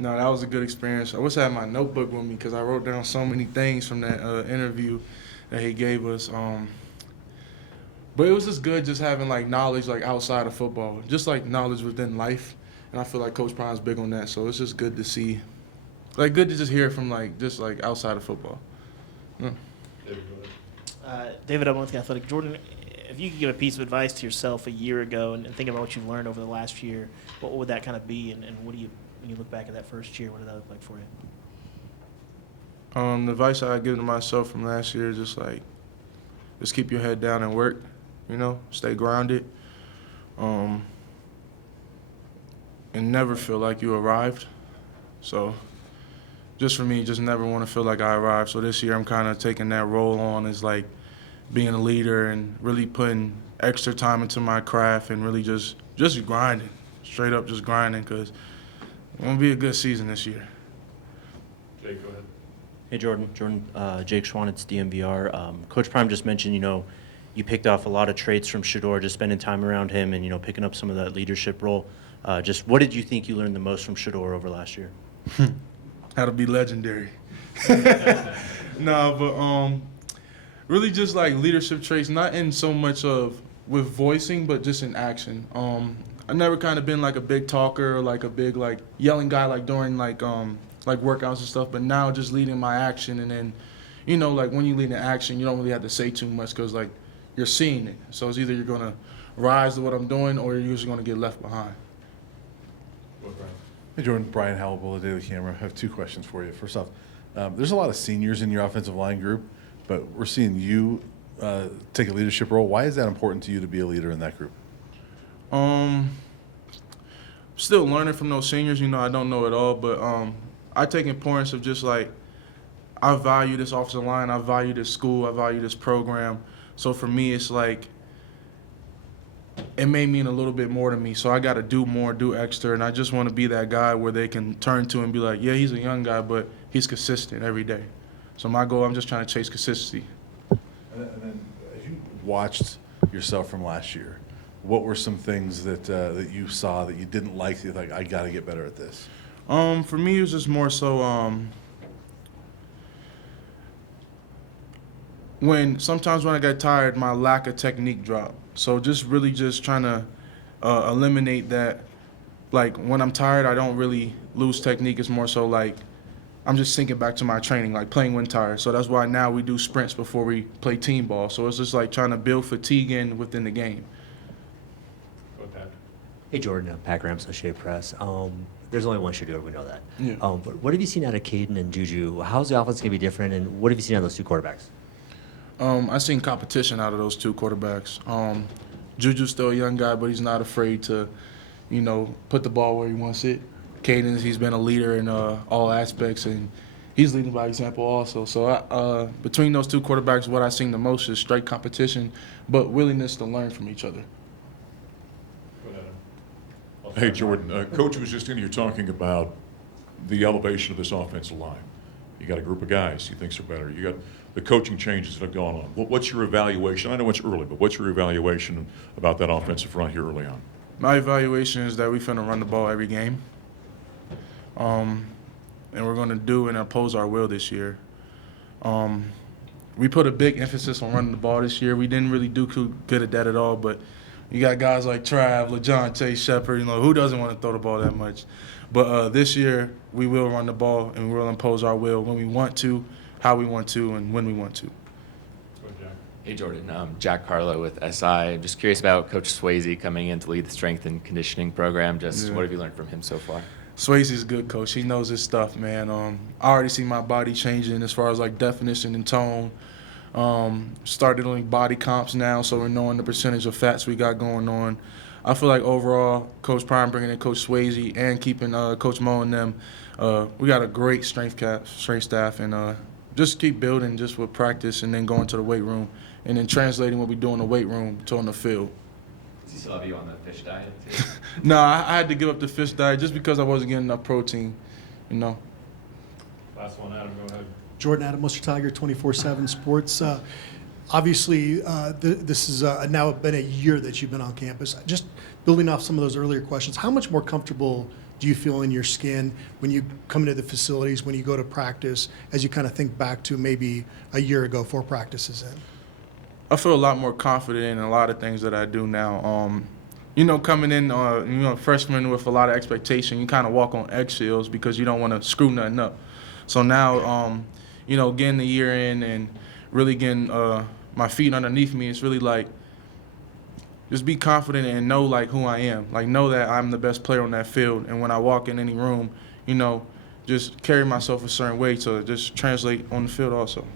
No, that was a good experience. I wish I had my notebook with me because I wrote down so many things from that interview that he gave us. But it was just good just having like knowledge like outside of football, just like knowledge within life. And I feel like Coach Prime's big on that, so it's just good to see, like good to just hear from like just like outside of football. Yeah. David, I'm with the Athletic. Jordan, if you could give a piece of advice to yourself a year ago and think about what you've learned over the last year, what would that kind of be? And what do you, when you look back at that first year, what did that look like for you? The advice I give to myself from last year is just keep your head down and work, stay grounded, and never feel like you arrived. So just for me, just never want to feel like I arrived. So this year I'm kind of taking that role on as like being a leader and really putting extra time into my craft and really just grinding, straight up just grinding because it's going to be a good season this year. Jake, go ahead. Hey, Jordan. Jake Schwan, it's DMVR. Coach Prime just mentioned, you picked off a lot of traits from Shedeur, just spending time around him and, picking up some of that leadership role. Just what did you think you learned the most from Shedeur over last year? How to be legendary. No, but really just like leadership traits, not in so much of with voicing, but just in action. I've never kind of been like a big talker or like a big like yelling guy like during like workouts and stuff, but now just leading my action and then, like when you lead in action, you don't really have to say too much because like you're seeing it. So it's either you're going to rise to what I'm doing or you're usually going to get left behind. Hey, Jordan. Brian Howell, the Daily Camera. I have two questions for you. First off, there's a lot of seniors in your offensive line group, but we're seeing you take a leadership role. Why is that important to you to be a leader in that group? Still learning from those seniors. I don't know it all, but I take importance of just like I value this offensive line, I value this school, I value this program. So for me, it's like it may mean a little bit more to me. So I got to do more, do extra, and I just want to be that guy where they can turn to and be like, yeah, he's a young guy, but he's consistent every day. So my goal, I'm just trying to chase consistency. And then as you watched yourself from last year, what were some things that you saw that you didn't like? You're like, I got to get better at this. For me, it was just more so sometimes when I got tired, my lack of technique dropped. So just really just trying to eliminate that. Like when I'm tired, I don't really lose technique. It's more so like I'm just thinking back to my training, like playing when tired. So that's why now we do sprints before we play team ball. So it's just like trying to build fatigue in within the game. Go ahead, Pat. Hey, Jordan, Pat Graham, Associated Press. There's only one Shedeur, we know that. Yeah. But what have you seen out of Caden and Juju? How's the offense going to be different, and what have you seen out of those two quarterbacks? I've seen competition out of those two quarterbacks. Juju's still a young guy, but he's not afraid to, put the ball where he wants it. Caden, he's been a leader in all aspects, and he's leading by example also. So between those two quarterbacks, what I've seen the most is straight competition, but willingness to learn from each other. Hey, Jordan, Coach was just in here talking about the elevation of this offensive line. You got a group of guys he thinks are better. You got the coaching changes that have gone on. What's your evaluation? I know it's early, but what's your evaluation about that offensive front here early on? My evaluation is that we're finna run the ball every game. And we're going to do and oppose our will this year. We put a big emphasis on running the ball this year. We didn't really do too good at that at all, but you got guys like Trav, LeJohn, Shepard, who doesn't want to throw the ball that much. But this year, we will run the ball and we will impose our will when we want to, how we want to, and when we want to. Hey, Jordan. Jack Carlo with SI. I'm just curious about Coach Swasey coming in to lead the strength and conditioning program. What have you learned from him so far? Swasey's a good coach. He knows his stuff, man. I already see my body changing as far as like definition and tone. Started doing body comps now, so we're knowing the percentage of fats we got going on. I feel like overall, Coach Prime bringing in Coach Swasey and keeping Coach Mo and them, we got a great strength staff, and just keep building just with practice and then going to the weight room and then translating what we do in the weight room to on the field. Does he still have you on the fish diet too? No, I had to give up the fish diet just because I wasn't getting enough protein, Last one, Adam, go ahead. Jordan Adam, Mr. Tiger, 24/7 Sports. Obviously, this is now been a year that you've been on campus. Just building off some of those earlier questions, how much more comfortable do you feel in your skin when you come into the facilities, when you go to practice, as you kind of think back to maybe a year ago, 4 practices in? I feel a lot more confident in a lot of things that I do now. Coming in, freshman with a lot of expectation, you kind of walk on eggshells because you don't want to screw nothing up. So now, getting the year in and really getting my feet underneath me, it's really like just be confident and know like who I am. Like know that I'm the best player on that field, and when I walk in any room, just carry myself a certain way to just translate on the field also.